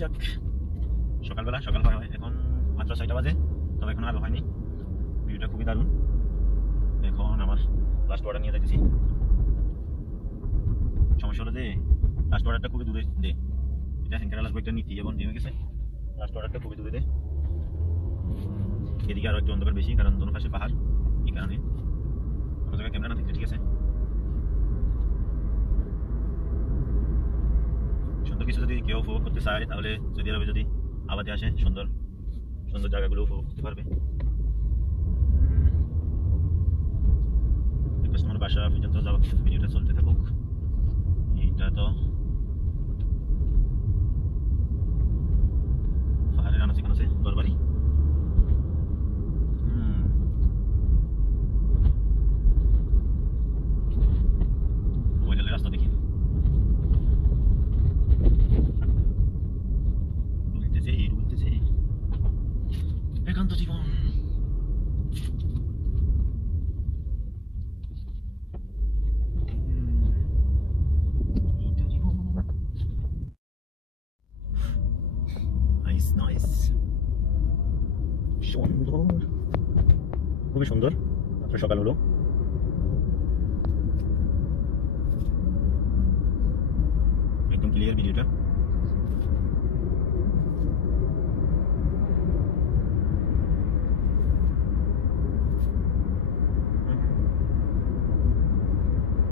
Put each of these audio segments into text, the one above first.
যাক, সকালবেলা সকাল হয়, এখন মাত্র 6টা বাজে, তবে এখন আলো হয়নি। ভিউটা খুবই দারুণ। এখন আমার লাস্ট অর্ডার নিয়ে যাইতেছি। সমস্যা হলো যে লাস্ট অর্ডারটা খুবই দূরে দে, এটা হ্যাঙ্কার লাস্ট বইটা নিতে এবং নেমে গেছে। লাস্ট অর্ডারটা খুবই দূরে দে, এদিকে আরো একটু অন্ধকার বেশি, কারণ দোনো পাশে পাহাড়, এই কারণে কোনো জায়গায় ক্যামেরা না থাকলে ঠিক আছে। সুন্দর কিছু যদি কেউ উপভোগ করতে চায়, তাহলে সৌদি আরবে যদি আবাদে আসে, সুন্দর সুন্দর জায়গাগুলো উপভোগ করতে পারবে। তোমার বাসা পর্যন্ত যাওয়া ভিডিওটা চলতে থাকুক। এটা তো পাহাড়ের আনাচে কানাচে ঘরবাড়ি। রাস্তা দেখি ডুলতেছে একান্ত জীবন। সুন্দর, খুবই সুন্দর। মাত্র সকাল হলো, একদম ক্লিয়ার ভিডিওটা।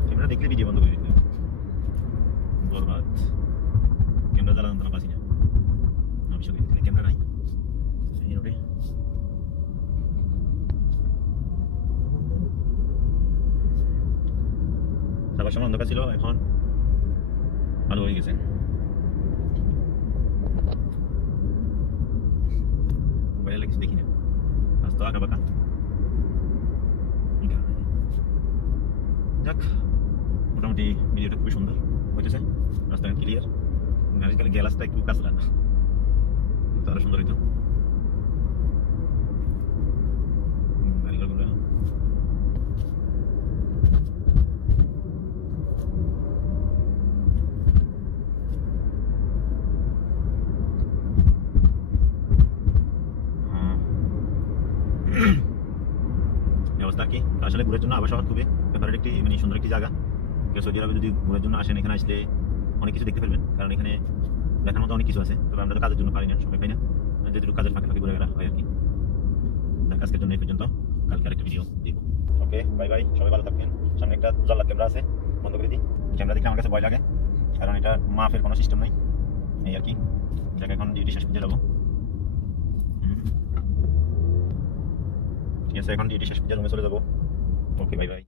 ক্যামেরা দেখলে ভিডিও বন্ধ করে দিতে বরবাদ। ক্যামেরা জ্বালানো না পাচ্ছি না, অবশ্য এখানে ক্যামেরা নাই। তারপর সময় অন্ধকার ছিল, এখন আলো হয়ে গেছে। মোবাইলে কিছু দেখি না, রাস্তা আঁকা বাঁকা। যাক, মোটামুটি ভিডিওটা খুবই সুন্দর হইতেছে, রাস্তা ক্লিয়ার। আজকাল গ্যালাসটা একটু কাঁচরা, আরো সুন্দর হইতো। অবস্থা কি আসলে ঘুরের জন্য আবার শহর খুবই ব্যাপারের একটি মানে সুন্দর একটি জায়গা। কেউ সৌদি আরবে যদি ঘুরের জন্য আসেন, এখানে আসলে অনেক কিছু দেখতে পারবেন, কারণ এখানে দেখার মতো অনেক কিছু আছে। তবে আমরা তো কাজের জন্য পারি না, সময় পাই না, যেহেতু কাজের ফাঁকে ফাঁকে ঘুরে বেড়া হয় আর কি। আজকের জন্য এই পর্যন্ত, কালকে আরেকটা ভিডিও দিব। ওকে, বাই বাই, সবাই ভালো থাকবেন। সামনে একটা জানলা ক্যামেরা আছে, বন্ধ করে দিই। ক্যামেরা দেখলে আমার কাছে ভয় লাগে, কারণ এটা মাপের কোনো সিস্টেম নাই, এই আর কি। যাকে এখন ডিউটি শেষ করতে যাবো। ঠিক আছে, এখন ডিউটি শেষ করতে রুমে চলে যাবো। ওকে, বাই বাই।